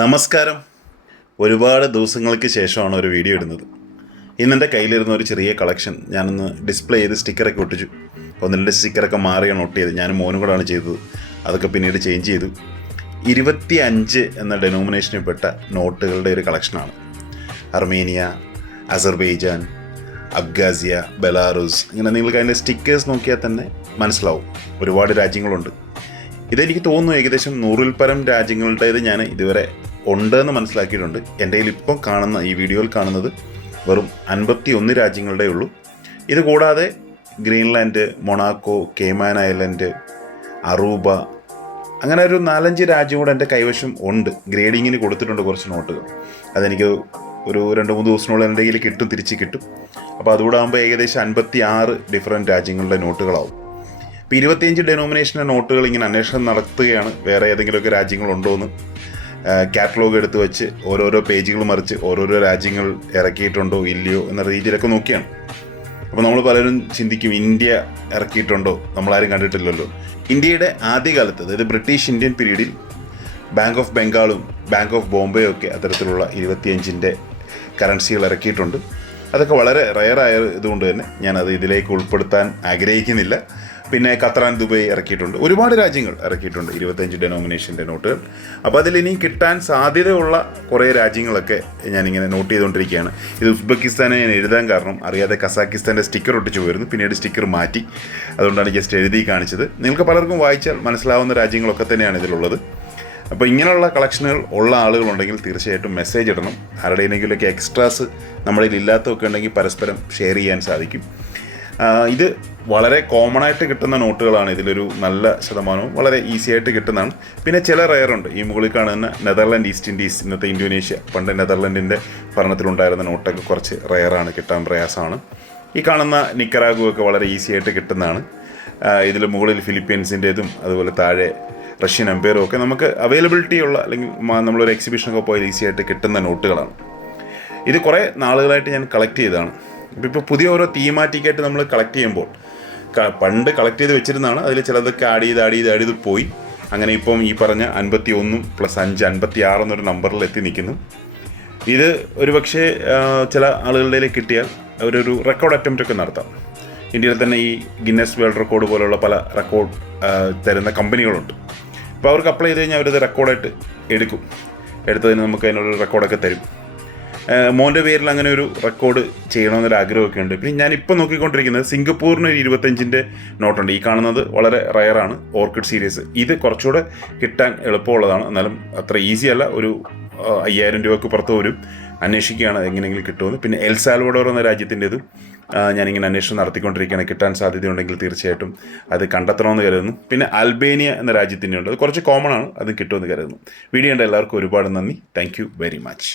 നമസ്കാരം. ഒരുപാട് ദിവസങ്ങൾക്ക് ശേഷമാണ് ഒരു വീഡിയോ ഇടുന്നത്. ഇന്നെൻ്റെ കയ്യിലിരുന്ന ഒരു ചെറിയ കളക്ഷൻ ഞാനൊന്ന് ഡിസ്പ്ലേ ചെയ്ത് സ്റ്റിക്കറൊക്കെ ഒട്ടിച്ചു. ഒന്ന് രണ്ട് സ്റ്റിക്കറൊക്കെ മാറിയാണ് ഒട്ടിയത്. ഞാനും മോനും കൂടെയാണ് ചെയ്തത്. അതൊക്കെ പിന്നീട് ചേഞ്ച് ചെയ്തു. 25 എന്ന ഡെനോമിനേഷനിൽപ്പെട്ട നോട്ടുകളുടെ ഒരു കളക്ഷനാണ്. അർമേനിയ, അസർബൈജാൻ, അബ്ഖാസിയ, ബെലാറൂസ്, ഇങ്ങനെ നിങ്ങൾക്ക് അതിൻ്റെ സ്റ്റിക്കേഴ്സ് നോക്കിയാൽ തന്നെ മനസ്സിലാവും. ഒരുപാട് രാജ്യങ്ങളുണ്ട്. ഇതെനിക്ക് തോന്നുന്നു ഏകദേശം 100-ൽ പരം രാജ്യങ്ങളുടേത് ഞാൻ ഇതുവരെ ഉണ്ടെന്ന് മനസ്സിലാക്കിയിട്ടുണ്ട്. എൻ്റെ കയ്യിൽ ഇപ്പം കാണുന്ന ഈ വീഡിയോയിൽ കാണുന്നത് വെറും 51 രാജ്യങ്ങളുടെ ഉള്ളൂ. ഇത് കൂടാതെ Greenland, Monaco, Cayman island, Aruba, അങ്ങനെ ഒരു 4-5 രാജ്യം കൂടെ എൻ്റെ കൈവശം ഉണ്ട്. ഗ്രേഡിങ്ങിന് കൊടുത്തിട്ടുണ്ട് കുറച്ച് നോട്ടുകൾ. അതെനിക്ക് ഒരു 2-3 ദിവസത്തിനുള്ളിൽ എൻ്റെ കയ്യിൽ കിട്ടും, തിരിച്ച് കിട്ടും. അപ്പോൾ അതുകൂടെ ആകുമ്പോൾ ഏകദേശം 56 ഡിഫറെൻറ്റ് രാജ്യങ്ങളുടെ നോട്ടുകളാവും. ഇപ്പോൾ 25 ഡെനോമിനേഷൻ്റെ നോട്ടുകൾ ഇങ്ങനെ അന്വേഷണം നടത്തുകയാണ്. വേറെ ഏതെങ്കിലുമൊക്കെ രാജ്യങ്ങളുണ്ടോ എന്ന് കാറ്റലോഗ് എടുത്ത് വെച്ച് ഓരോരോ പേജുകൾ മറിച്ച് ഓരോരോ രാജ്യങ്ങൾ ഇറക്കിയിട്ടുണ്ടോ ഇല്ലയോ എന്ന രീതിയിലൊക്കെ നോക്കിയാണ്. അപ്പോൾ നമ്മൾ പലരും ചിന്തിക്കും, ഇന്ത്യ ഇറക്കിയിട്ടുണ്ടോ, നമ്മളാരും കണ്ടിട്ടില്ലല്ലോ. ഇന്ത്യയുടെ ആദ്യകാലത്ത്, അതായത് ബ്രിട്ടീഷ് ഇന്ത്യൻ പീരീഡിൽ ബാങ്ക് ഓഫ് ബംഗാളും ബാങ്ക് ഓഫ് ബോംബെയും ഒക്കെ അത്തരത്തിലുള്ള 25ൻ്റെ കറൻസികൾ ഇറക്കിയിട്ടുണ്ട്. അതൊക്കെ വളരെ റെയറായ ഇതുകൊണ്ട് തന്നെ ഞാനത് ഇതിലേക്ക് ഉൾപ്പെടുത്താൻ ആഗ്രഹിക്കുന്നില്ല. പിന്നെ ഖത്തർ ആൻഡ് ദുബായ് ഇറക്കിയിട്ടുണ്ട്. ഒരുപാട് രാജ്യങ്ങൾ ഇറക്കിയിട്ടുണ്ട് 25 ഡെനോമിനേഷൻ്റെ നോട്ടുകൾ. അപ്പോൾ അതിലിനി കിട്ടാൻ സാധ്യതയുള്ള കുറേ രാജ്യങ്ങളൊക്കെ ഞാനിങ്ങനെ നോട്ട് ചെയ്തുകൊണ്ടിരിക്കുകയാണ്. ഇത് ഉസ്ബെക്കിസ്ഥാനെ ഞാൻ എഴുതാൻ കാരണം അറിയാതെ കസാക്കിസ്ഥാൻ്റെ സ്റ്റിക്കർ ഒട്ടിച്ച് പോയിരുന്നു. പിന്നീട് സ്റ്റിക്കർ മാറ്റി. അതുകൊണ്ടാണ് ജസ്റ്റ് എഴുതി കാണിച്ചത്. നിങ്ങൾക്ക് പലർക്കും വായിച്ചാൽ മനസ്സിലാവുന്ന രാജ്യങ്ങളൊക്കെ തന്നെയാണ് ഇതിലുള്ളത്. അപ്പോൾ ഇങ്ങനെയുള്ള കളക്ഷനുകൾ ഉള്ള ആളുകളുണ്ടെങ്കിൽ തീർച്ചയായിട്ടും മെസ്സേജ് ഇടണം. ആരുടെയെങ്കിലുമൊക്കെ എക്സ്ട്രാസ് നമ്മളിൽ ഇല്ലാത്തതൊക്കെ ഉണ്ടെങ്കിൽ പരസ്പരം ഷെയർ ചെയ്യാൻ സാധിക്കും. ഇത് വളരെ കോമൺ ആയിട്ട് കിട്ടുന്ന നോട്ടുകളാണ്. ഇതിലൊരു നല്ല ശതമാനവും വളരെ ഈസി ആയിട്ട് കിട്ടുന്നതാണ്. പിന്നെ ചില റെയറുണ്ട്. ഈ മുകളിൽ കാണുന്ന നെതർലാൻഡ്, ഈസ്റ്റ് ഇൻഡീസ്, ഇന്നത്തെ ഇന്തോനേഷ്യ, പണ്ട് നെതർലാൻഡിൻ്റെ ഭരണത്തിലുണ്ടായിരുന്ന നോട്ടൊക്കെ കുറച്ച് റെയറാണ്, കിട്ടാൻ പ്രയാസമാണ്. ഈ കാണുന്ന നിക്കറാഗുവൊക്കെ വളരെ ഈസി ആയിട്ട് കിട്ടുന്നതാണ്. ഇതിൽ മുകളിൽ ഫിലിപ്പീൻസിൻ്റേതും അതുപോലെ താഴെ റഷ്യൻ എംപയറും ഒക്കെ നമുക്ക് അവൈലബിലിറ്റി ഉള്ള, അല്ലെങ്കിൽ നമ്മളൊരു എക്സിബിഷനൊക്കെ പോയാൽ ഈസി ആയിട്ട് കിട്ടുന്ന നോട്ടുകളാണ്. ഇത് കുറേ നാളുകളായിട്ട് ഞാൻ കളക്ട് ചെയ്തതാണ്. ഇപ്പോൾ പുതിയ ഓരോ തീമാറ്റിക്കായിട്ട് നമ്മൾ കളക്ട് ചെയ്യുമ്പോൾ പണ്ട് കളക്ട് ചെയ്ത് വെച്ചിരുന്നതാണ്. അതിൽ ചിലതൊക്കെ ആഡ് ചെയ്ത് പോയി. അങ്ങനെ ഇപ്പം ഈ പറഞ്ഞ 51 + 5 56 എന്നൊരു നമ്പറിൽ എത്തി നിൽക്കുന്നു. ഇത് ഒരു പക്ഷേ ചില ആളുകളുടെ കിട്ടിയാൽ അവരൊരു റെക്കോർഡ് അറ്റംപ്റ്റ് ഒക്കെ നടത്താം. ഇന്ത്യയിൽ തന്നെ ഈ ഗിന്നസ് വേൾഡ് റെക്കോർഡ് പോലുള്ള പല റെക്കോർഡ് തരുന്ന കമ്പനികളുണ്ട്. അപ്പോൾ അവർക്ക് അപ്ലൈ ചെയ്ത് കഴിഞ്ഞാൽ അവരത് റെക്കോർഡായിട്ട് എടുത്തതിന് നമുക്ക് അതിനൊരു റെക്കോർഡൊക്കെ തരും. മോൻ്റെ പേരിൽ അങ്ങനെ ഒരു റെക്കോർഡ് ചെയ്യണമെന്നൊരു ആഗ്രഹമൊക്കെ ഉണ്ട്. പിന്നെ ഞാനിപ്പോൾ നോക്കിക്കൊണ്ടിരിക്കുന്നത് സിംഗപ്പൂരിന് ഒരു 25ൻ്റെ നോട്ടുണ്ട്. ഈ കാണുന്നത് വളരെ റയറാണ്, ഓർക്കിഡ് സീരീസ്. ഇത് കുറച്ചുകൂടെ കിട്ടാൻ എളുപ്പമുള്ളതാണ്, എന്നാലും അത്ര ഈസി അല്ല. ഒരു 5000 രൂപയ്ക്ക് പുറത്ത് വരും. അന്വേഷിക്കുകയാണ് എങ്ങനെയെങ്കിലും കിട്ടുമെന്ന്. പിന്നെ എൽ സാൽവഡോർ എന്ന രാജ്യത്തിൻ്റെതും ഞാനിങ്ങനെ അന്വേഷണം നടത്തിക്കൊണ്ടിരിക്കുകയാണ്. കിട്ടാൻ സാധ്യതയുണ്ടെങ്കിൽ തീർച്ചയായിട്ടും അത് കണ്ടെത്തണമെന്ന് കരുതുന്നു. പിന്നെ അൽബേനിയ എന്ന രാജ്യത്തിൻ്റെ ഉണ്ട്. അത് കുറച്ച് കോമൺ ആണ്, അത് കിട്ടുമെന്ന് കരുതുന്നു. വീഡിയോ കണ്ട എല്ലാവർക്കും ഒരുപാട് നന്ദി. Thank you very much.